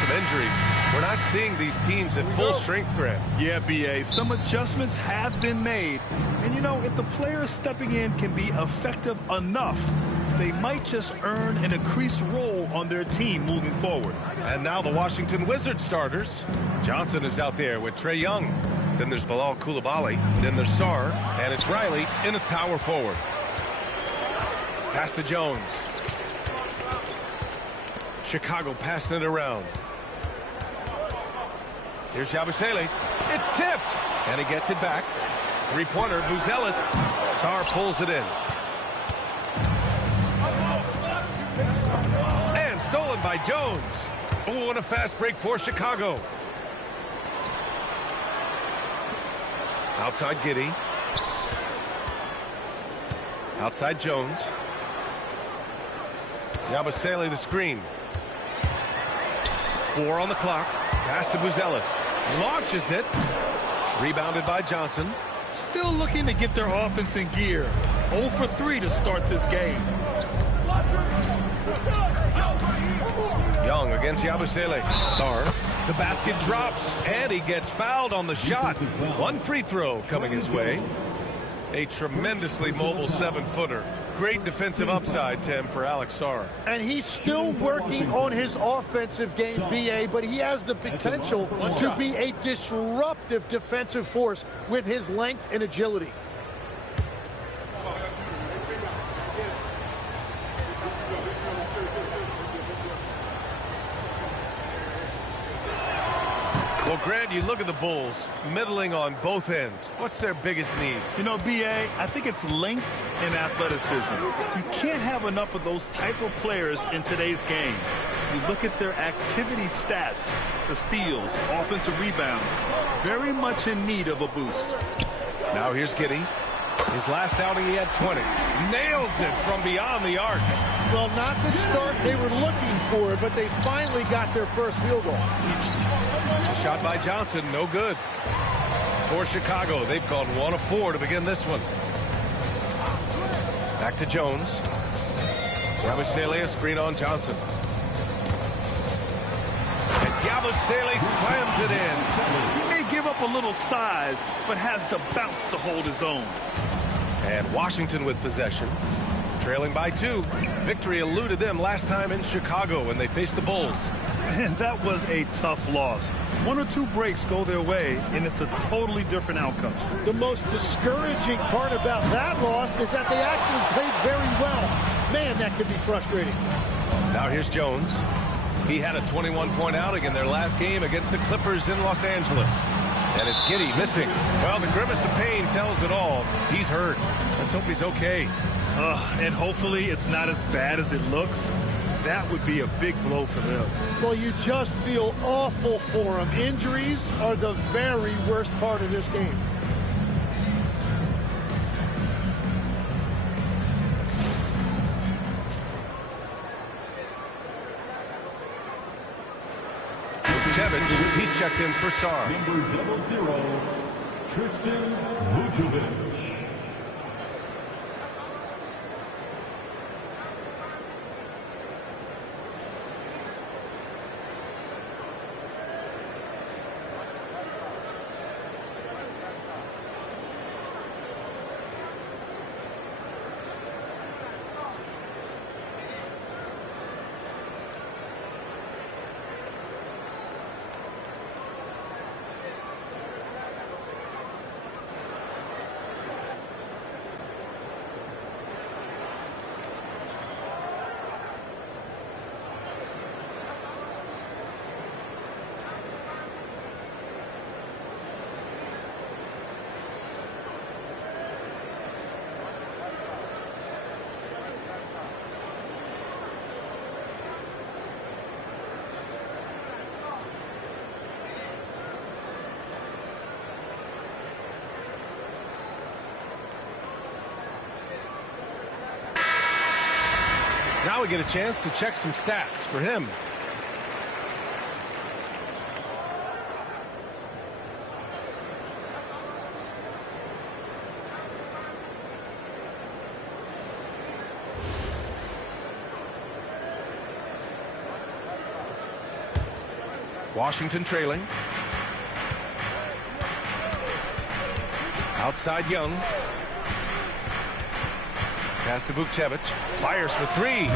some injuries. We're not seeing these teams at full strength, Grant. Yeah, B.A., some adjustments have been made. And, you know, if the players stepping in can be effective enough, they might just earn an increased role on their team moving forward. And now the Washington Wizards starters. Johnson is out there with Trae Young. Then there's Bilal Coulibaly. Then there's Sarr. And it's Riley in at power forward. Pass to Jones. Chicago passing it around. Here's Yabusele. It's tipped. And he gets it back. Three-pointer, Buzelis. Sarr pulls it in. And stolen by Jones. Oh, and a fast break for Chicago. Outside Giddey. Outside Jones. Yabusele the screen. 4 on the clock. Pass to Buzelis. Launches it. Rebounded by Johnson. Still looking to get their offense in gear. 0 for 3 to start this game. Young against Yabusele. Sarr. The basket drops. And he gets fouled on the shot. One free throw coming his way. A tremendously mobile 7-footer. Great defensive upside, Tim, for Alex Sarr. And he's still working on his offensive game, B.A., but he has the potential to be a disruptive defensive force with his length and agility. Well, Grant, you look at the Bulls, middling on both ends. What's their biggest need? You know, B.A., I think it's length and athleticism. You can't have enough of those type of players in today's game. You look at their activity stats, the steals, offensive rebounds, very much in need of a boost. Now here's Giddey. His last outing, he had 20. Nails it from beyond the arc. Well, not the start they were looking for, but they finally got their first field goal. Shot by Johnson, no good. For Chicago, they've gone 1 of 4 to begin this one. Back to Jones. Yabusele, a screen on Johnson. And Yabusele slams it in. He may give up a little size, but has the bounce to hold his own. And Washington with possession. Trailing by 2. Victory eluded them last time in Chicago when they faced the Bulls. And that was a tough loss. 1 or 2 breaks go their way, and it's a totally different outcome. The most discouraging part about that loss is that they actually played very well. Man, that could be frustrating. Now here's Jones. He had a 21-point outing in their last game against the Clippers in Los Angeles. And it's Giddey missing. Well, the grimace of pain tells it all. He's hurt. Let's hope he's okay. And hopefully it's not as bad as it looks. That would be a big blow for them. Well, you just feel awful for them. Injuries are the very worst part of this game. Kevin, he's checked in for Sarr. Number 00, Tristan Vucevic. Now we get a chance to check some stats for him. Washington trailing. Outside Young. Pass to Vukcevic. Fires for three.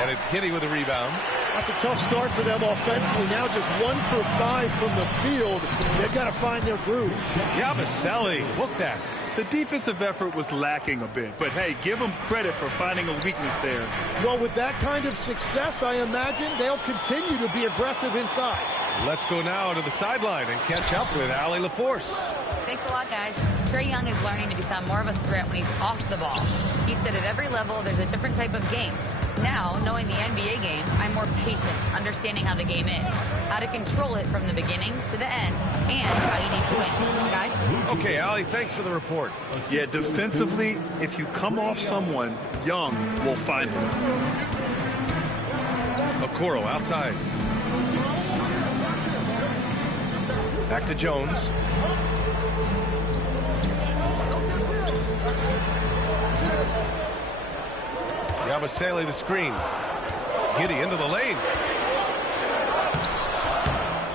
And it's Giddey with a rebound. That's a tough start for them offensively. Now just 1 for 5 from the field. They've got to find their groove. Yabusele, look that. The defensive effort was lacking a bit, but hey, give them credit for finding a weakness there. Well, with that kind of success, I imagine they'll continue to be aggressive inside. Let's go now to the sideline and catch up with Allie LaForce. Thanks a lot, guys. Trae Young is learning to become more of a threat when he's off the ball. He said at every level there's a different type of game. Now, knowing the NBA game, I'm more patient, understanding how the game is, how to control it from the beginning to the end, and how you need to win. Guys? Okay, Allie, thanks for the report. Yeah, defensively, if you come off someone, Young will find him. Okoro outside. Back to Jones. Yabusele the screen. Giddey into the lane.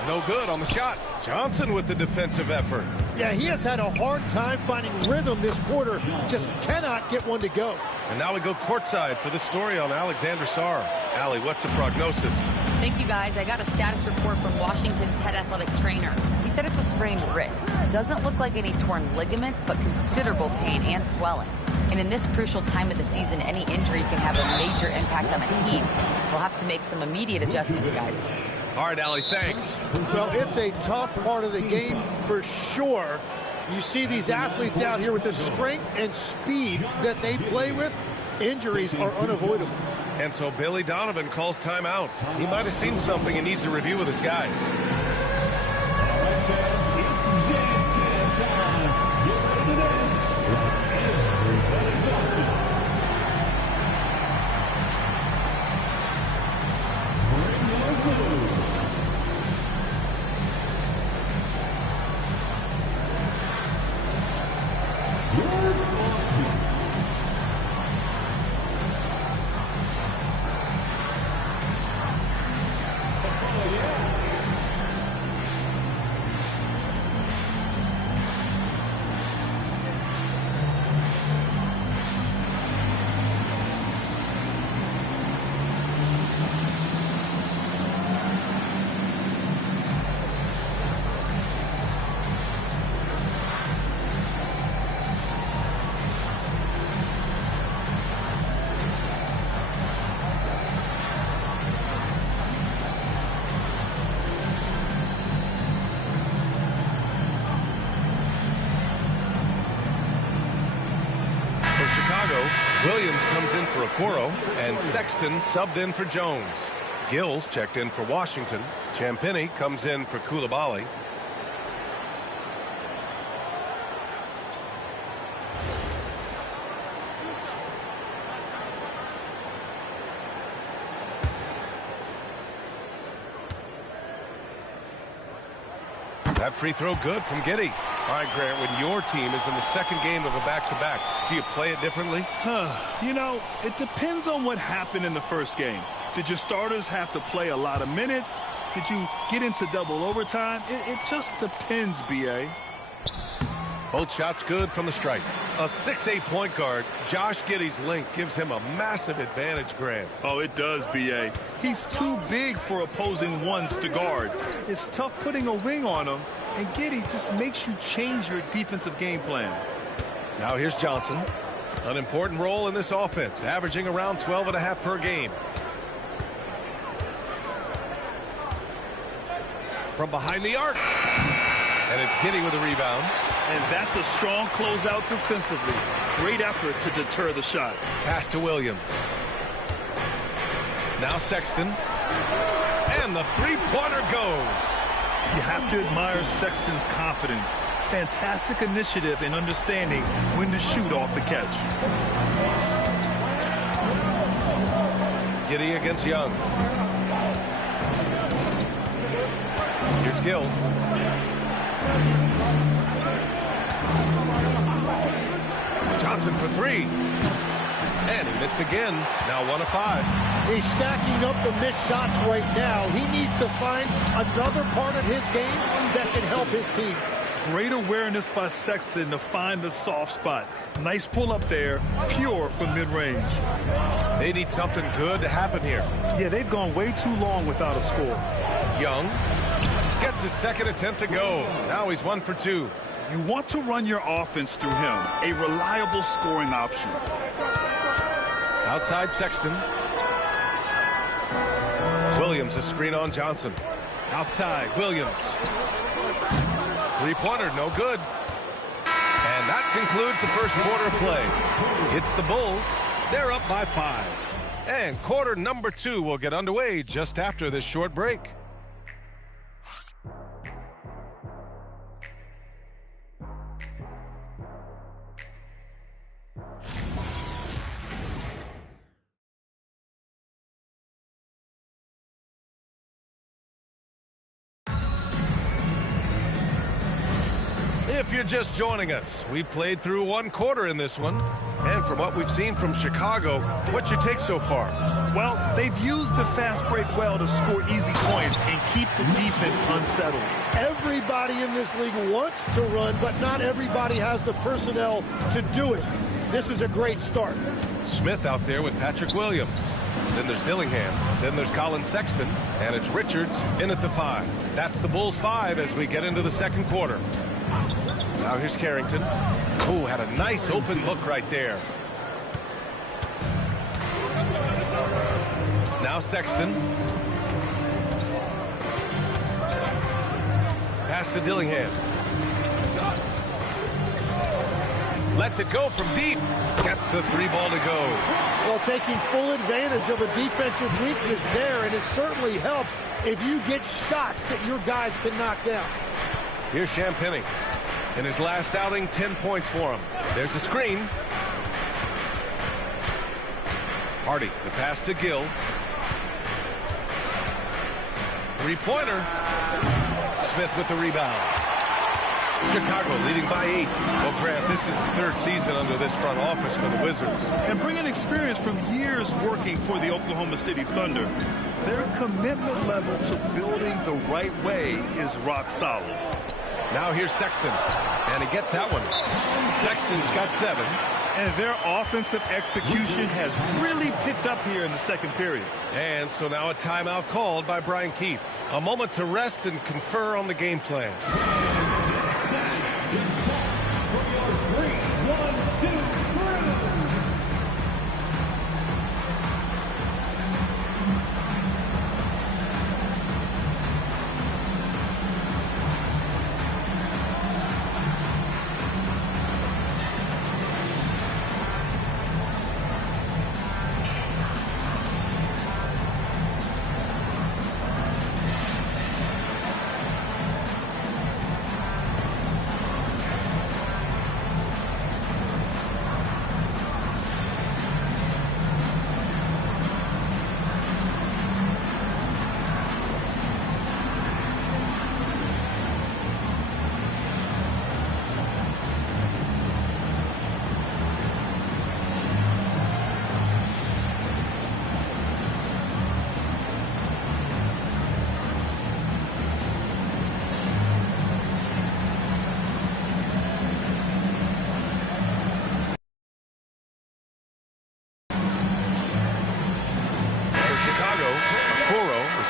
No good on the shot. Johnson with the defensive effort. Yeah, he has had a hard time finding rhythm this quarter. Just cannot get one to go. And now we go courtside for the story on Alexander Sarr. Allie, what's the prognosis? Thank you, guys. I got a status report from Washington's head athletic trainer. He said it's a sprained wrist. Doesn't look like any torn ligaments, but considerable pain and swelling. And in this crucial time of the season, any injury can have a major impact on a team. We'll have to make some immediate adjustments, guys. All right, Allie, thanks. Well, it's a tough part of the game for sure. You see these athletes out here with the strength and speed that they play with. Injuries are unavoidable. And so Billy Donovan calls timeout. He might have seen something and needs to review with his guys. Williams comes in for Okoro, and Sexton subbed in for Jones. Gills checked in for Washington. Champagnie comes in for Coulibaly. That free throw good from Giddey. All right, Grant, when your team is in the second game of a back-to-back, do you play it differently? You know, it depends on what happened in the first game. Did your starters have to play a lot of minutes? Did you get into double overtime? It just depends, B.A. Both shots good from the stripe. A 6'8" point guard, Josh Giddey's length gives him a massive advantage, Grant. Oh, it does, B.A. He's too big for opposing ones to guard. It's tough putting a wing on him, and Giddey just makes you change your defensive game plan. Now here's Johnson. An important role in this offense, averaging around 12.5 per game. From behind the arc. And it's Giddey with a rebound. And that's a strong closeout defensively. Great effort to deter the shot. Pass to Williams. Now Sexton. And the three-pointer goes. You have to admire Sexton's confidence. Fantastic initiative in understanding when to shoot off the catch. Giddey against Young. Here's Gill. Johnson for three. And he missed again. Now 1 of 5. He's stacking up the missed shots right now. He needs to find another part of his game that can help his team. Great awareness by Sexton to find the soft spot. Nice pull up there, pure from mid-range. They need something good to happen here. Yeah, they've gone way too long without a score. Young gets his second attempt to go. Now he's 1 for 2. You want to run your offense through him, a reliable scoring option. Outside Sexton. Williams a screen on Johnson. Outside Williams. Three-pointer, no good. And that concludes the first quarter of play. It's the Bulls. They're up by 5. And quarter number 2 will get underway just after this short break. If you're just joining us, we played through 1 quarter in this one. And from what we've seen from Chicago, what's your take so far? Well, they've used the fast break well to score easy points and keep the defense unsettled. Everybody in this league wants to run, but not everybody has the personnel to do it. This is a great start. Smith out there with Patrick Williams. Then there's Dillingham. Then there's Colin Sexton. And it's Richards in at the 5. That's the Bulls 5 as we get into the second quarter. Now here's Carrington. Oh, had a nice open look right there. Now Sexton. Pass to Dillingham. Lets it go from deep. Gets the 3 ball to go. Well, taking full advantage of a defensive weakness there, and it certainly helps if you get shots that your guys can knock down. Here's Champagnie. In his last outing, 10 points for him. There's a screen. Hardy, the pass to Gill. Three-pointer. Smith with the rebound. Chicago leading by 8. Well, Grant, this is the 3rd season under this front office for the Wizards. And bringing experience from years working for the Oklahoma City Thunder, their commitment level to building the right way is rock solid. Now here's Sexton, and he gets that one. Sexton's got 7. And their offensive execution has really picked up here in the second period. And so now a timeout called by Brian Keefe. A moment to rest and confer on the game plan.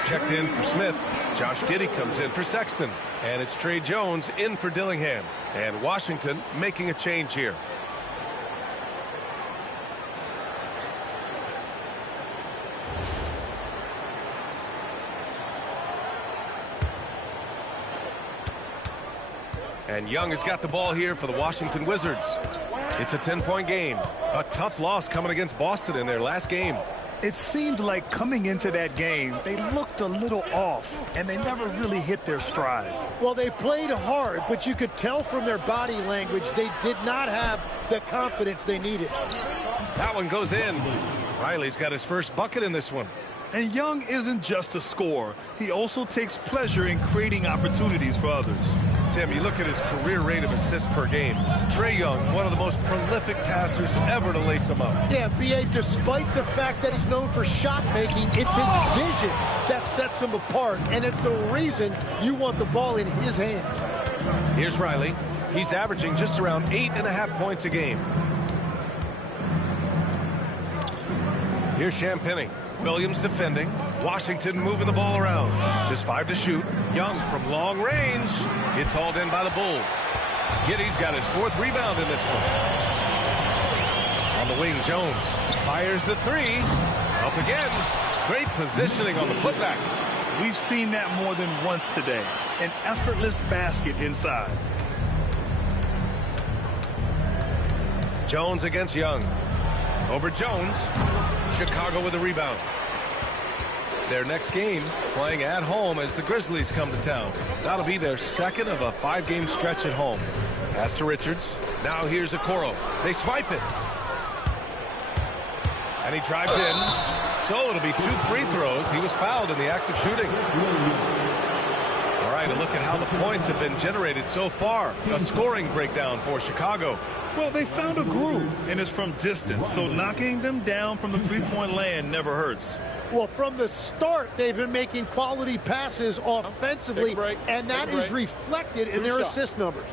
Checked in for Smith. Josh Giddey comes in for Sexton. And it's Trey Jones in for Dillingham. And Washington making a change here. And Young has got the ball here for the Washington Wizards. It's a 10-point game. A tough loss coming against Boston in their last game. It seemed like coming into that game, they looked a little off, and they never really hit their stride. Well, they played hard, but you could tell from their body language they did not have the confidence they needed. That one goes in. Riley's got his first bucket in this one. And Young isn't just a scorer. He also takes pleasure in creating opportunities for others. Tim, you look at his career rate of assists per game. Trae Young, one of the most prolific passers ever to lace him up. Yeah, B.A., despite the fact that he's known for shot making, it's his vision that sets him apart, and it's the reason you want the ball in his hands. Here's Riley. He's averaging just around 8.5 points a game. Here's Champagnie. Williams defending. Washington moving the ball around. Just 5 to shoot. Young from long range. Gets hauled in by the Bulls. Giddey's got his 4th rebound in this one. On the wing, Jones fires the 3. Up again. Great positioning on the putback. We've seen that more than once today. An effortless basket inside. Jones against Young. Over Jones. Chicago with a rebound. Their next game playing at home as the Grizzlies come to town. That'll be their 2nd of a 5-game stretch at home. Pass to Richards. Now here's Okoro. They swipe it. And he drives in. So it'll be 2 free throws. He was fouled in the act of shooting. All right, a look at how the points have been generated so far. A scoring breakdown for Chicago. Well, they found a groove, and it's from distance, so knocking them down from the three-point land never hurts. Well, from the start, they've been making quality passes offensively, and that is reflected in their assist numbers.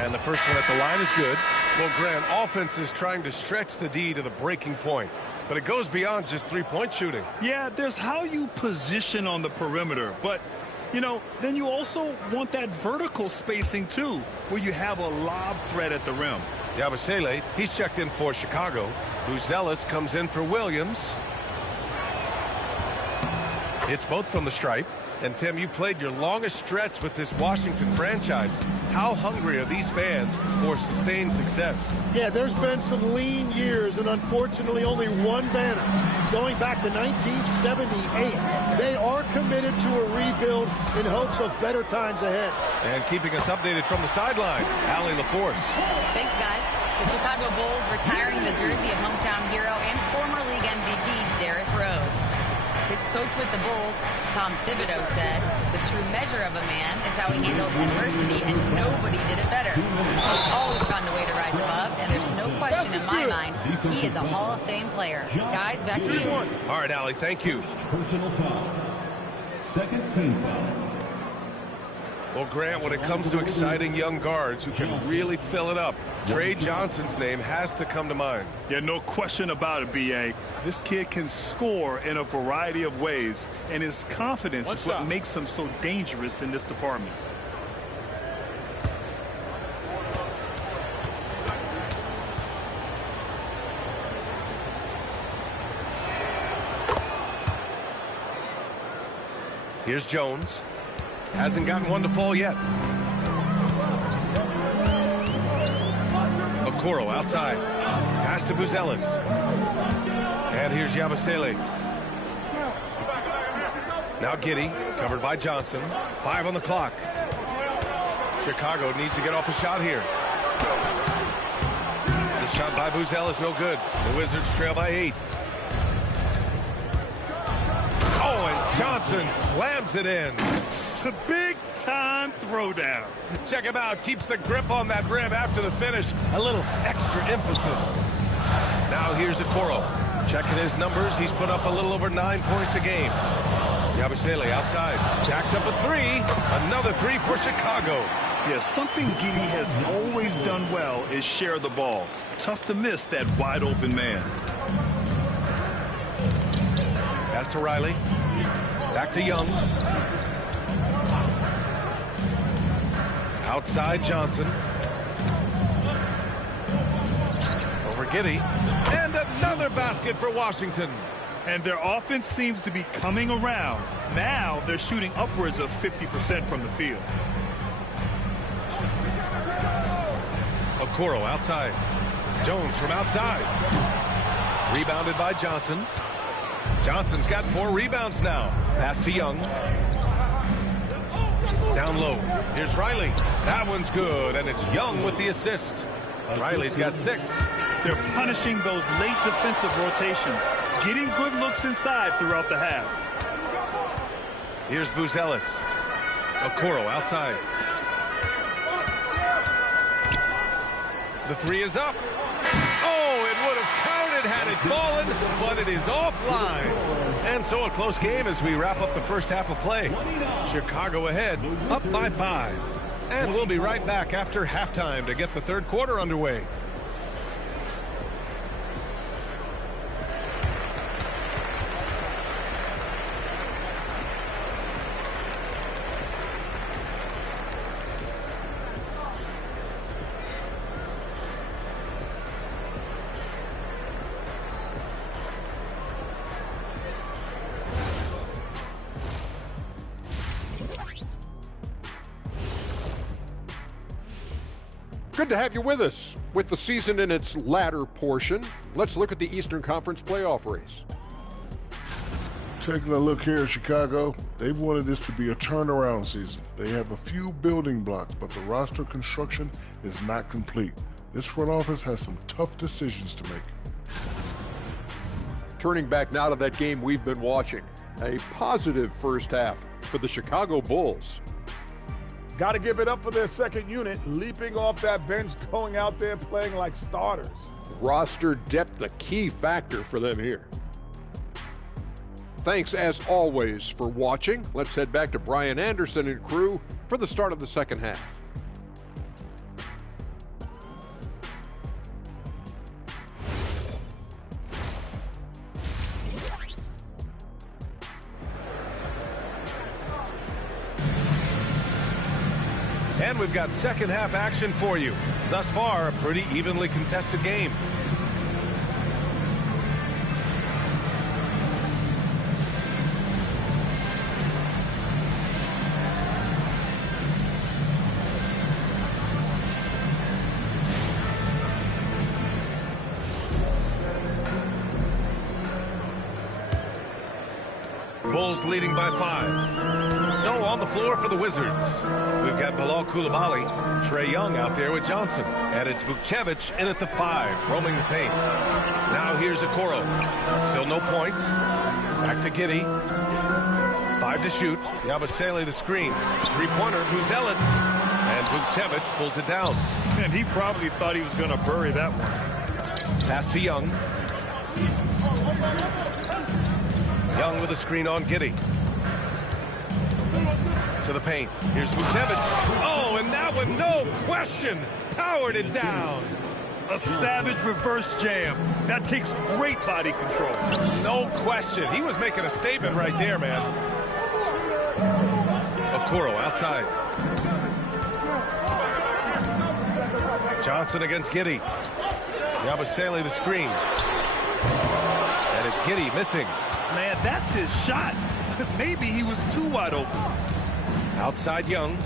And the first one at the line is good. Well, Grant, offense is trying to stretch the D to the breaking point. But it goes beyond just three-point shooting. Yeah, there's how you position on the perimeter. But, you know, then you also want that vertical spacing, too, where you have a lob threat at the rim. Yabusele, he's checked in for Chicago. Buzelis comes in for Williams. It's both from the stripe. And, Tim, you played your longest stretch with this Washington franchise. How hungry are these fans for sustained success? Yeah, there's been some lean years and unfortunately only one banner. Going back to 1978, they are committed to a rebuild in hopes of better times ahead. And keeping us updated from the sideline, Allie LaForce. Thanks, guys. The Chicago Bulls retiring the jersey of hometown hero and former league MVP Derrick Rose. His coach with the Bulls, Tom Thibodeau, said, "The true measure of a man is how he handles adversity, and nobody did it better. He's always found a way to rise above, and there's no question in my mind he is a Hall of Fame player." Guys, back to you. All right, Allie, thank you. Personal foul. 2nd team foul. Well, Grant, when it comes to exciting young guards who can really fill it up, Trey Johnson's name has to come to mind. Yeah, no question about it, B.A. This kid can score in a variety of ways, and his confidence is what makes him so dangerous in this department. Here's Jones. Hasn't gotten one to fall yet. Okoro outside. Pass to Buzelis. And here's Yabusele. Now Giddey, covered by Johnson. 5 on the clock. Chicago needs to get off a shot here. The shot by Buzelis, no good. The Wizards trail by 8. Oh, and Johnson slams it in. The big-time throwdown. Check him out. Keeps the grip on that rim after the finish. A little extra emphasis. Now here's Okoro. Checking his numbers. He's put up a little over 9 points a game. Yabusele outside. Jacks up a 3. Another 3 for Chicago. Yes, something Giddey has always done well is share the ball. Tough to miss that wide-open man. Pass to Riley. Back to Young. Outside Johnson. Over Giddey. And another basket for Washington. And their offense seems to be coming around. Now they're shooting upwards of 50% from the field. Okoro outside. Jones from outside. Rebounded by Johnson. Johnson's got 4 rebounds now. Pass to Young. Down low. Here's Riley. That one's good, and it's Young with the assist. Riley's got 6. They're punishing those late defensive rotations, getting good looks inside throughout the half. Here's Buzelis. Okoro outside. The 3 is up. Oh, it would have counted had it fallen, but it is offline. And so a close game as we wrap up the first half of play. Chicago ahead, up by 5. And we'll be right back after halftime to get the third quarter underway. Good to have you with us. With the season in its latter portion, let's look at the Eastern Conference playoff race. Taking a look here at Chicago, they've wanted this to be a turnaround season. They have a few building blocks, but the roster construction is not complete. This front office has some tough decisions to make. Turning back now to that game we've been watching. A positive first half for the Chicago Bulls. Got to give it up for their second unit, leaping off that bench, going out there playing like starters. Roster depth, a key factor for them here. Thanks, as always, for watching. Let's head back to Brian Anderson and crew for the start of the second half. And we've got second half action for you. Thus far, a pretty evenly contested game. Bulls leading by 5. So on the floor for the Wizards, we've got Bilal Coulibaly, Trae Young out there with Johnson, and it's Vukcevic in at the 5, roaming the paint. Now here's Okoro. Still no points. Back to Giddey. 5 to shoot. Yabusele the screen. 3-pointer, Buzelis. And Vukcevic pulls it down. And he probably thought he was going to bury that one. Pass to Young. Young with a screen on Giddey. To the paint. Here's Vukcevic. Oh, and that one, no question, powered it down. A savage reverse jam. That takes great body control. No question. He was making a statement right there, man. Okoro outside. Johnson against Giddey. Yabusele the screen. And it's Giddey missing. Man, that's his shot. Maybe he was too wide open. Outside Young.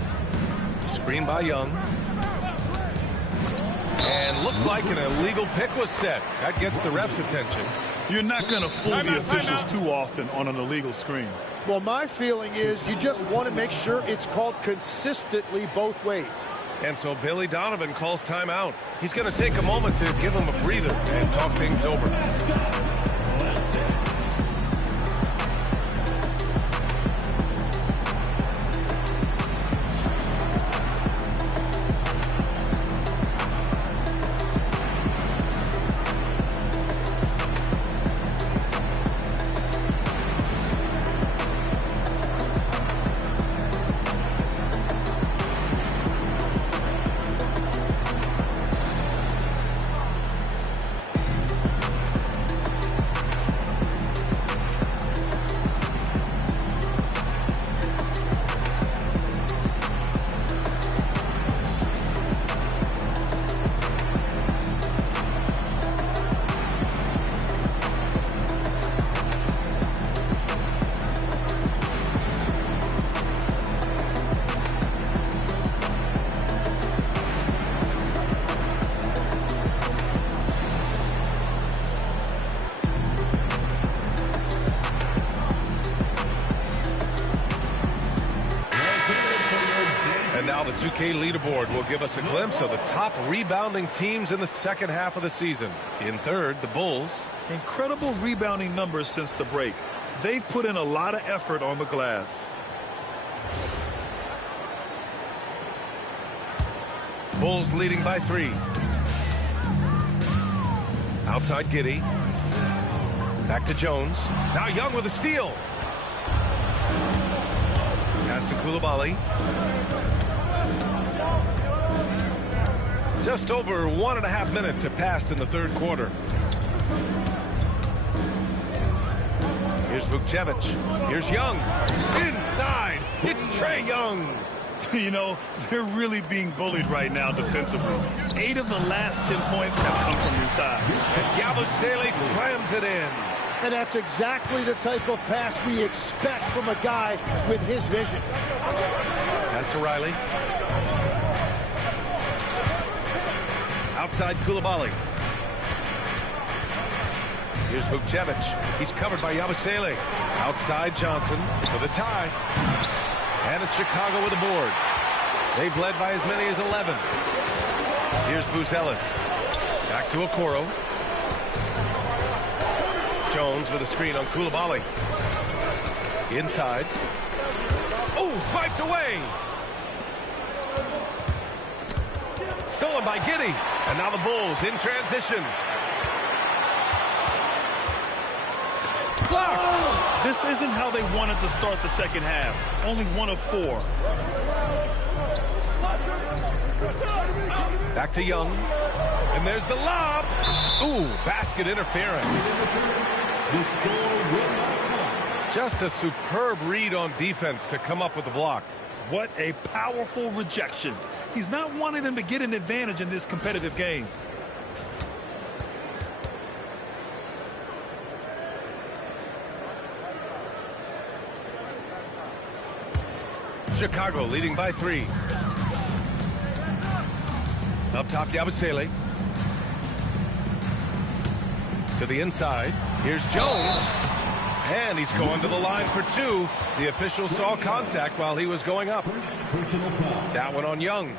Screen by Young. And looks like an illegal pick was set. That gets the ref's attention. You're not going to fool the officials too often on an illegal screen. Well, my feeling is you just want to make sure it's called consistently both ways. And so Billy Donovan calls timeout. He's going to take a moment to give him a breather and talk things over. SBK leaderboard will give us a glimpse of the top rebounding teams in the second half of the season. In third, the Bulls. Incredible rebounding numbers since the break. They've put in a lot of effort on the glass. Bulls leading by 3. Outside Giddey. Back to Jones. Now Young with a steal. Pass to Coulibaly. Just over 1.5 minutes have passed in the third quarter. Here's Vukcevic. Here's Young. Inside. It's Trae Young. You know, they're really being bullied right now defensively. 8 of the last 10 points have come from inside. And Yabusele slams it in. And that's exactly the type of pass we expect from a guy with his vision. Pass to Riley. Outside Coulibaly. Here's Vukcevic. He's covered by Yabusele. Outside Johnson for the tie. And it's Chicago with a board. They've led by as many as 11. Here's Buzelis. Back to Okoro. Jones with a screen on Coulibaly. Inside. Oh, swiped away. Stolen by Giddey. And now the Bulls in transition. Blocked. This isn't how they wanted to start the second half. Only 1 of 4. Back to Young. And there's the lob. Ooh, basket interference. Just a superb read on defense to come up with the block. What a powerful rejection. He's not wanting them to get an advantage in this competitive game. Chicago leading by 3. Up top, Yabusele. To the inside. Here's Jones. And he's going to the line for 2. The official saw contact while he was going up. That one on Young.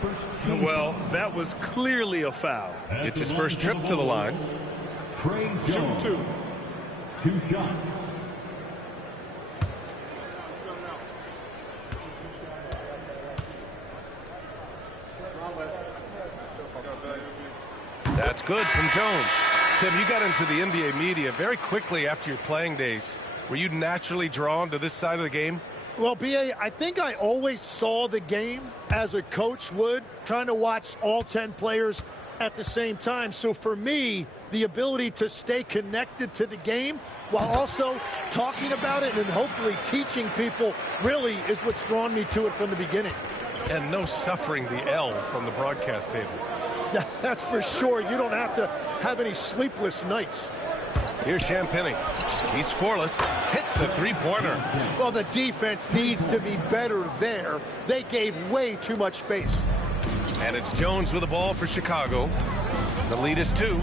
Well, that was clearly a foul. It's his first trip to the line. Shoot 2. 2 shots. That's good from Jones. Tim, you got into the NBA media very quickly after your playing days. Were you naturally drawn to this side of the game? Well, B.A., I think I always saw the game as a coach would, trying to watch all 10 players at the same time. So for me, the ability to stay connected to the game while also talking about it and hopefully teaching people really is what's drawn me to it from the beginning. And no suffering the L from the broadcast table. That's for sure. You don't have to have any sleepless nights. Here's Champagnie. He's scoreless. Hits a three-pointer. Well, the defense needs to be better there. They gave way too much space. And it's Jones with the ball for Chicago. The lead is 2.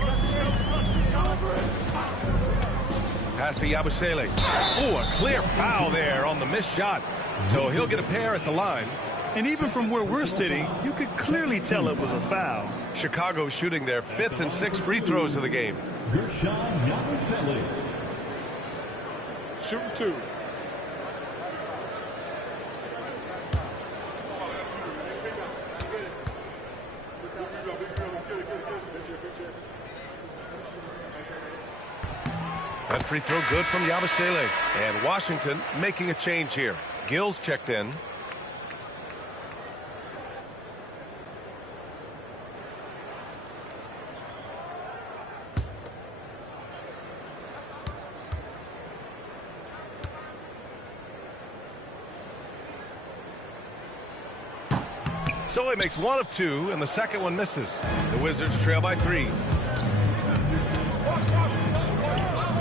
Pass to Yabusele. Ooh, a clear foul there on the missed shot. So he'll get a pair at the line. And even from where we're sitting, you could clearly tell it was a foul. Chicago shooting their 5th and 6th free throws of the game. Guerschon Yabusele. Shooting 2. That free throw good from Yabusele. And Washington making a change here. Gills checked in. So he makes 1 of 2, and the second one misses. The Wizards trail by 3.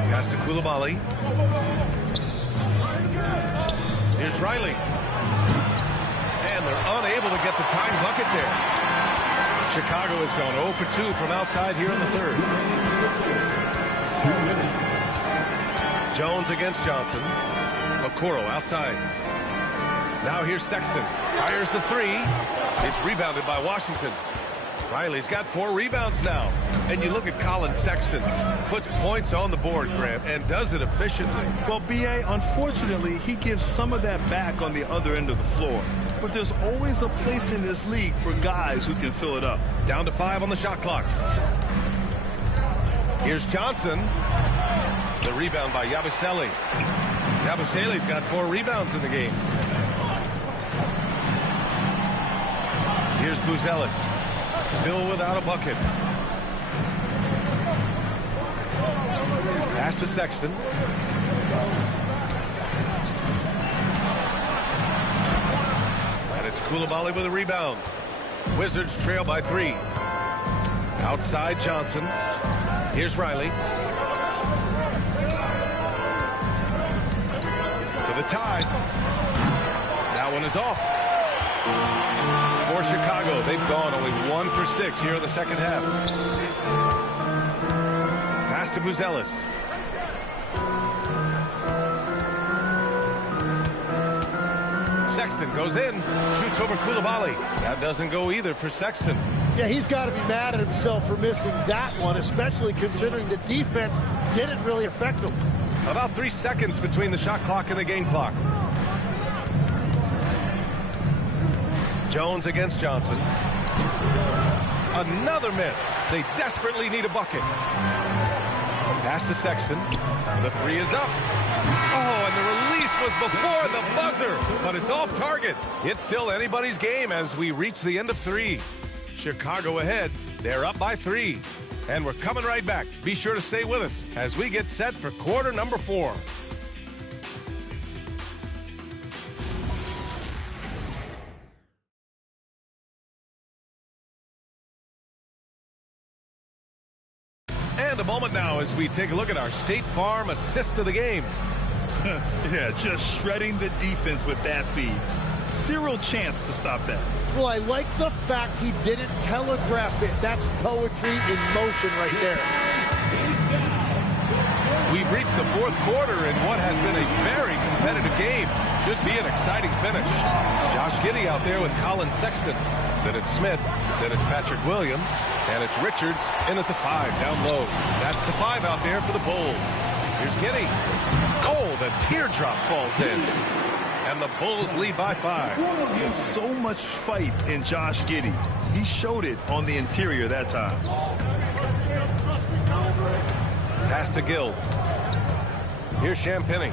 Pass to Coulibaly. Here's Riley. And they're unable to get the tying bucket there. Chicago has gone 0 for 2 from outside here in the third. Jones against Johnson. Okoro outside. Now here's Sexton. Fires the 3. It's rebounded by Washington. Riley's got 4 rebounds now. And you look at Colin Sexton. Puts points on the board, Grant, and does it efficiently. Well, B.A., unfortunately, he gives some of that back on the other end of the floor. But there's always a place in this league for guys who can fill it up. Down to 5 on the shot clock. Here's Johnson. The rebound by Yabusele. Yabusele's got 4 rebounds in the game. Here's Buzelis. Still without a bucket. Pass to Sexton. And it's Coulibaly with a rebound. Wizards trail by 3. Outside Johnson. Here's Riley. For the tie. That one is off. For Chicago, they've gone only 1 for 6 here in the second half. Pass to Buzelis. Sexton goes in, shoots over Coulibaly. That doesn't go either for Sexton. Yeah, he's got to be mad at himself for missing that one, especially considering the defense didn't really affect him. About 3 seconds between the shot clock and the game clock. Jones against Johnson. Another miss. They desperately need a bucket. Pass to Sexton. The 3 is up. Oh, and the release was before the buzzer, but it's off target. It's still anybody's game as we reach the end of 3. Chicago ahead. They're up by 3. And we're coming right back. Be sure to stay with us as we get set for quarter number 4. And a moment now as we take a look at our State Farm assist of the game. Yeah, just shredding the defense with that feed. Zero chance to stop that. Well, I like the fact he didn't telegraph it. That's poetry in motion right there. We've reached the 4th quarter in what has been a very competitive game. Should be an exciting finish. Josh Giddey out there with Colin Sexton. Then it's Smith. Then it's Patrick Williams. And it's Richards in at the 5 down low. That's the 5 out there for the Bulls. Here's Giddey. Oh, the teardrop falls in. And the Bulls lead by 5. And so much fight in Josh Giddey. He showed it on the interior that time. Pass to Gill. Here's Champagnie.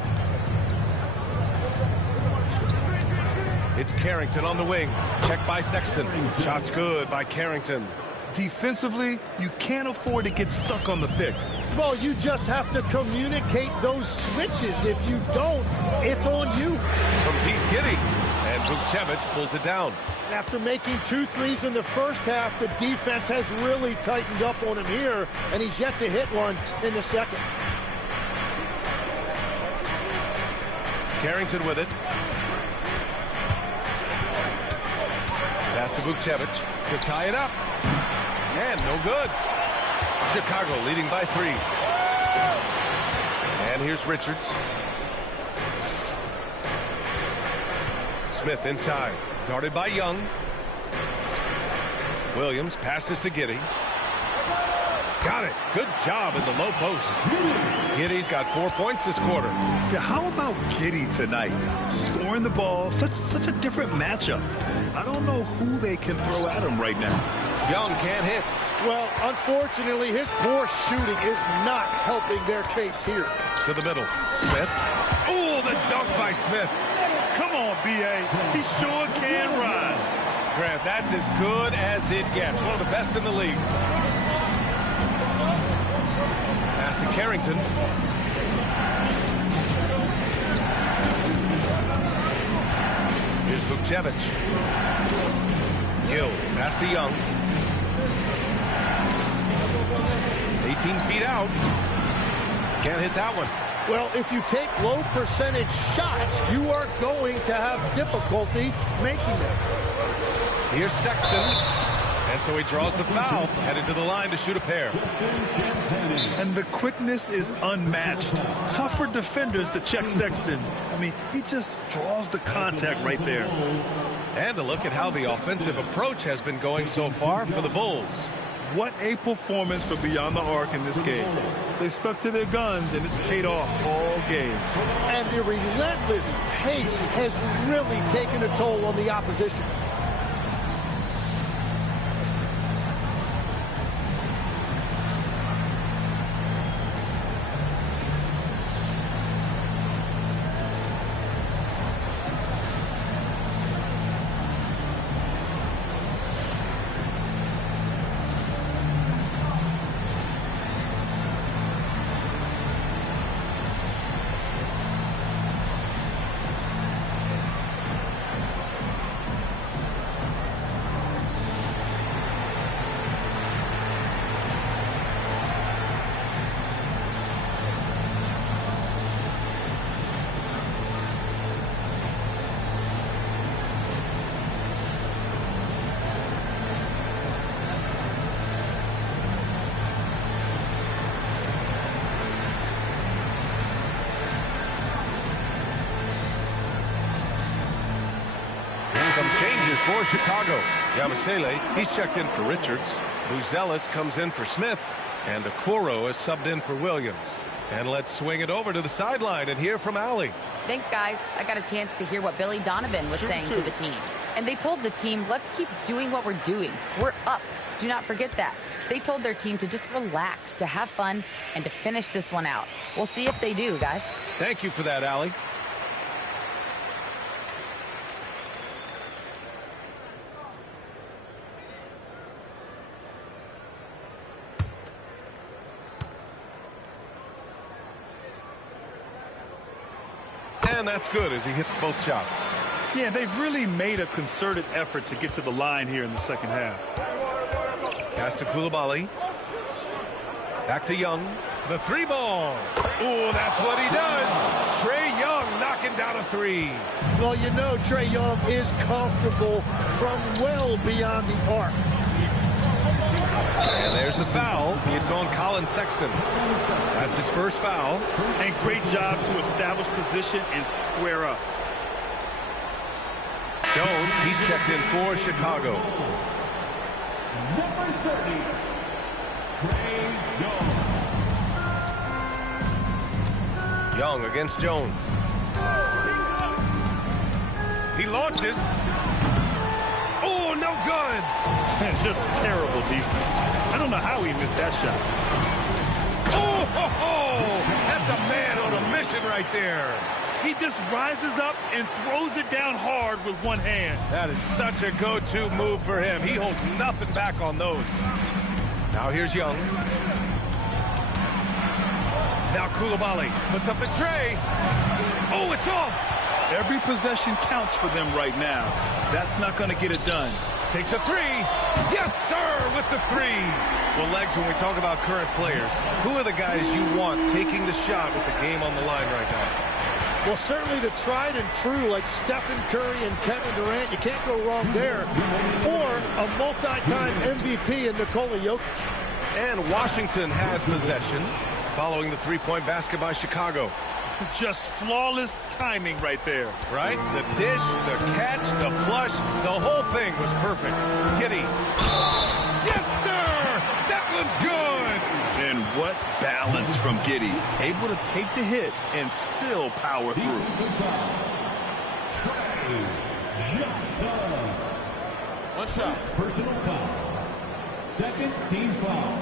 It's Carrington on the wing. Checked by Sexton. Shot's good by Carrington. Defensively, you can't afford to get stuck on the pick. Well, you just have to communicate those switches. If you don't, it's on you. From Pete Giddey. And Vukcevic pulls it down. After making 2 threes in the first half, the defense has really tightened up on him here, and he's yet to hit one in the second. Carrington with it. Pass to Vukcevic to tie it up. And no good. Chicago leading by 3. And here's Richards. Smith inside. Guarded by Young. Williams passes to Giddey. Got it. Good job in the low post. Giddey's got 4 points this quarter. Yeah, how about Giddey tonight? Scoring the ball, such a different matchup. I don't know who they can throw at him right now. Young can't hit. Well, unfortunately, his poor shooting is not helping their case here. To the middle. Smith. Oh, the dunk by Smith. Come on, B.A. He sure can rise. Grant, that's as good as it gets. One of the best in the league. Pass to Carrington. Here's Vukcevic. Gill. Pass to Young. 18 feet out. Can't hit that one. Well, if you take low percentage shots, you are going to have difficulty making them. Here's Sexton. And so he draws the foul, headed to the line to shoot a pair. And the quickness is unmatched. Tough for defenders to check Sexton. I mean, he just draws the contact right there. And a look at how the offensive approach has been going so far for the Bulls. What a performance for Beyond the Arc in this game. They stuck to their guns, and it's paid off all game. And the relentless pace has really taken a toll on the opposition. Some changes for Chicago. Yabusele, he's checked in for Richards. Buzelis comes in for Smith. And Okoro is subbed in for Williams. And let's swing it over to the sideline and hear from Allie. Thanks, guys. I got a chance to hear what Billy Donovan was saying to the team. And they told the team, let's keep doing what we're doing. We're up. Do not forget that. They told their team to just relax, to have fun, and to finish this one out. We'll see if they do, guys. Thank you for that, Allie. And that's good as he hits both shots. Yeah, they've really made a concerted effort to get to the line here in the second half. Pass to Coulibaly. Back to Young. The three ball. Oh, that's what he does. Trae Young knocking down a three. Well, you know Trae Young is comfortable from well beyond the arc. And there's the foul. It's on Colin Sexton. That's his first foul. And great job to establish position and square up. Jones, he's checked in for Chicago. Number 30, Trae Young. Young against Jones. He launches. Oh, no good. And just terrible defense. I don't know how he missed that shot. Oh, ho, ho. That's a man on a mission right there. He just rises up and throws it down hard with one hand. That is such a go-to move for him. He holds nothing back on those. Now here's Young. Now Coulibaly puts up the tray. Oh, it's off. Every possession counts for them right now. That's not going to get it done. Takes a three. Yes, sir, with the three. Well, Legs, when we talk about current players, who are the guys you want taking the shot with the game on the line right now? Well, certainly the tried and true like Stephen Curry and Kevin Durant. You can't go wrong there. Or a multi-time MVP in Nikola Jokic. And Washington has possession following the three-point basket by Chicago. Just flawless timing right there. Right? The dish, the catch, the flush, the whole thing was perfect. Giddey. Yes, sir! That one's good! And what balance from Giddey. Able to take the hit and still power through. Trae Johnson. What's up? Personal foul. Second team foul.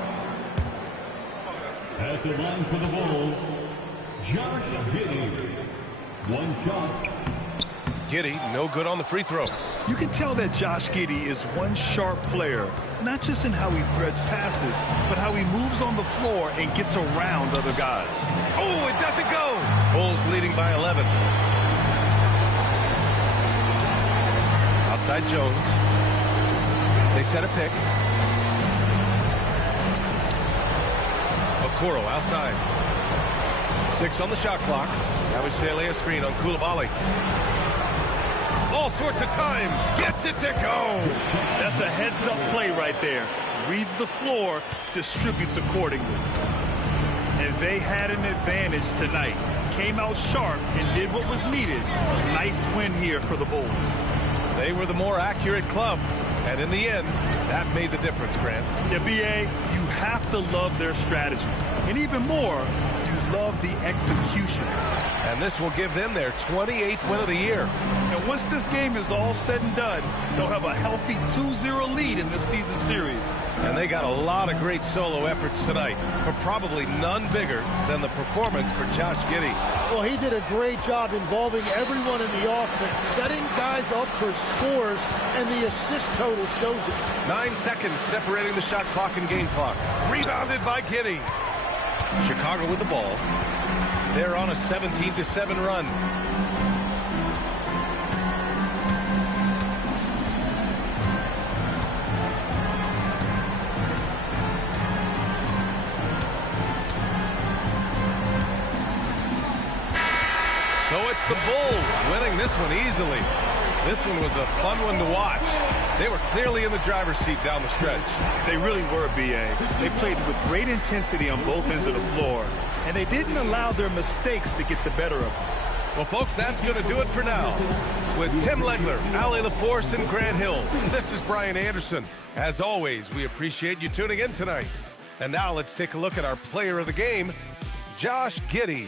At the line for the Bulls, Josh Giddey. One shot. Giddey, no good on the free throw. You can tell that Josh Giddey is one sharp player, not just in how he threads passes, but how he moves on the floor and gets around other guys. Oh, it doesn't go. Bulls leading by 11. Outside Jones. They set a pick. Okoro outside. 6 on the shot clock. Yabusele a screen on Coulibaly. All sorts of time. Gets it to go. That's a heads-up play right there. Reads the floor, distributes accordingly. And they had an advantage tonight. Came out sharp and did what was needed. Nice win here for the Bulls. They were the more accurate club, and in the end, that made the difference, Grant. Yeah, B.A., you have to love their strategy. And even more, you love the execution. And this will give them their 28th win of the year. And once this game is all said and done, they'll have a healthy 2-0 lead in this season series. And they got a lot of great solo efforts tonight, but probably none bigger than the performance for Josh Giddey. Well, he did a great job involving everyone in the offense, setting guys up for scores, and the assist total shows it. 9 seconds separating the shot clock and game clock. Rebounded by Giddey. Chicago with the ball. They're on a 17-7 run. So it's the Bulls winning this one easily. This one was a fun one to watch. They were clearly in the driver's seat down the stretch. They really were, B.A. They played with great intensity on both ends of the floor, and they didn't allow their mistakes to get the better of them. Well, folks, that's going to do it for now. With Tim Legler, Allie LaForce, and Grant Hill, this is Brian Anderson. As always, we appreciate you tuning in tonight. And now let's take a look at our player of the game, Josh Giddey.